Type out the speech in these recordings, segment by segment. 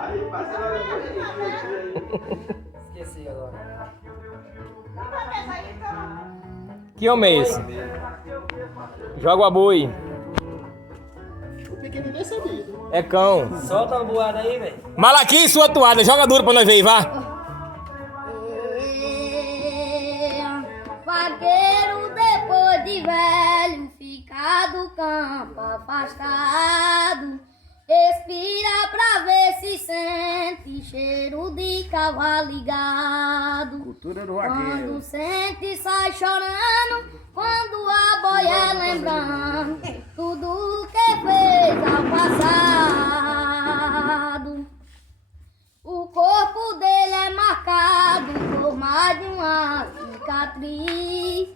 Aí passa agora. Esqueci agora. Que homem é esse? Joga a boi. O pequenininho nem sabia. É cão. Solta uma boada aí, velho. Malaquim, sua toada. Joga duro pra nós ver, vá. Vaqueiro depois de velho, fica do campo afastado, expira pra ver se sente cheiro de cavalo ligado. Cultura do Quando sente sai chorando, quando a boia lembrando tudo que fez ao passado. O corpo dele é marcado por mais de uma cicatriz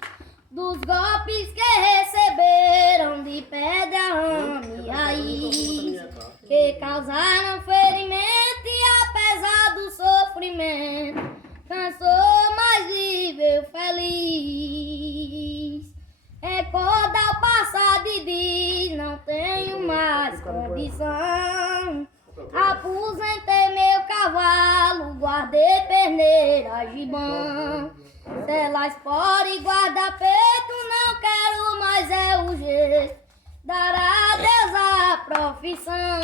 dos golpes que receberam de pedra, rama e raiz, que causaram ferimento e apesar do sofrimento cansou, mas viveu feliz. Recorda o passado e diz: não tenho mais condição. Aposentei meu cavalo, guardei perneira, gibão. Telas fora e guarda-peito, não quero mais é o jeito. Dará a Deus a profissão.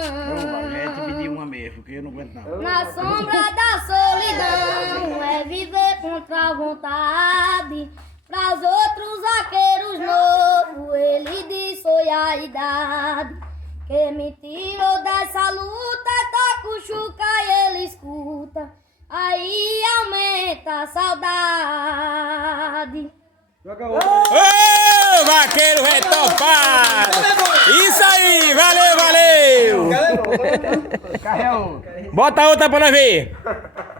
Eu te pedi uma mesmo, porque eu não aguento não. Na sombra da solidão é viver contra a vontade. Para os outros vaqueiros novos, ele diz foi a idade que me tirou dessa luta, toca o chuca e ele escuta, aí aumenta a saudade. Ô, vaqueiro retopado! Isso aí, valeu, valeu! Carreu Bota outra pra nós ver.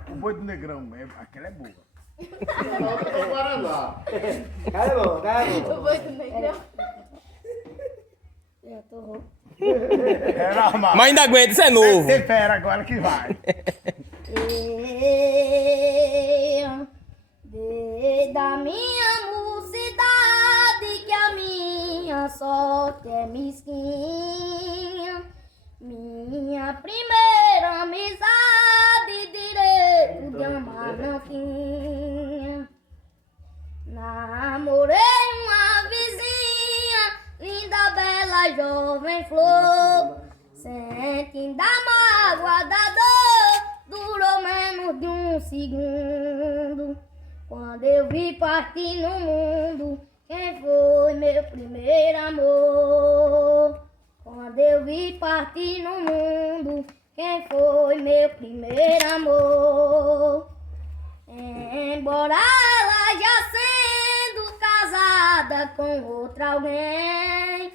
o boi do negrão, aquela é boa. Cara, bom. Eu tô rouco. É normal. Mas ainda aguenta, isso é novo. Você espera agora que vai. Desde a minha mocidade que a minha sorte é mesquinha, minha primeira amizade direito de amar não tinha. Namorei uma vizinha, linda, bela, jovem flor, sentindo a mágoa da dor, durou menos de um segundo. Quando eu vi partir no mundo, quem foi meu primeiro amor? Quando eu vi partir no mundo, quem foi meu primeiro amor? Embora ela já sendo casada com outro alguém,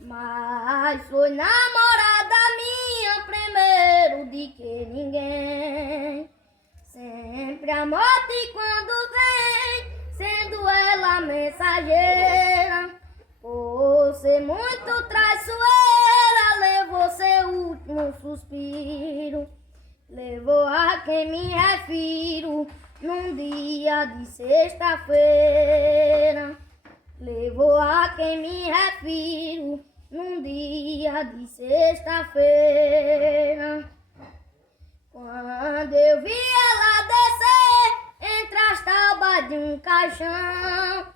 mas foi namorada minha primeiro de que ninguém. Sempre a morte quando vem, sendo ela mensageira, por ser muito traiçoeira, levou seu último suspiro, levou a quem me refiro, num dia de sexta-feira, levou a quem me refiro, num dia de sexta-feira. Quando eu vi ela descer entre as tábuas de um caixão,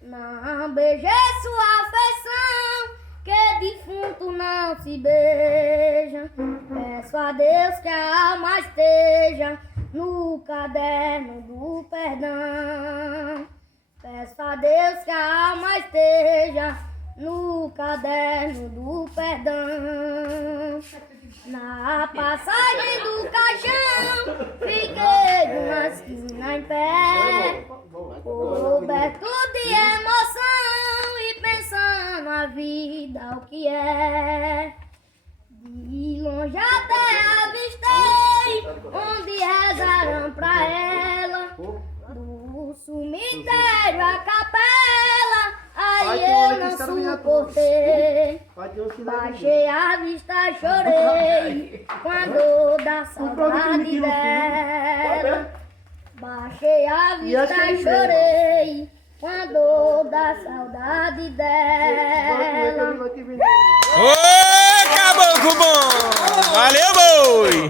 não beijei sua afeição, que defunto não se beija. Peço a Deus que a alma esteja no caderno do perdão. Peço a Deus que a alma esteja no caderno do perdão. Na passagem do caixão, fiquei de uma esquina em pé, coberto de emoção e pensando a vida o que é. De longe até avistei onde rezaram pra ela, do cemitério à capela, aí eu não suportei. Baixei a vista, chorei quando da saudade dela. Baixei a vista, chorei quando da saudade dela. Ô, caboclo bom! Valeu, bom!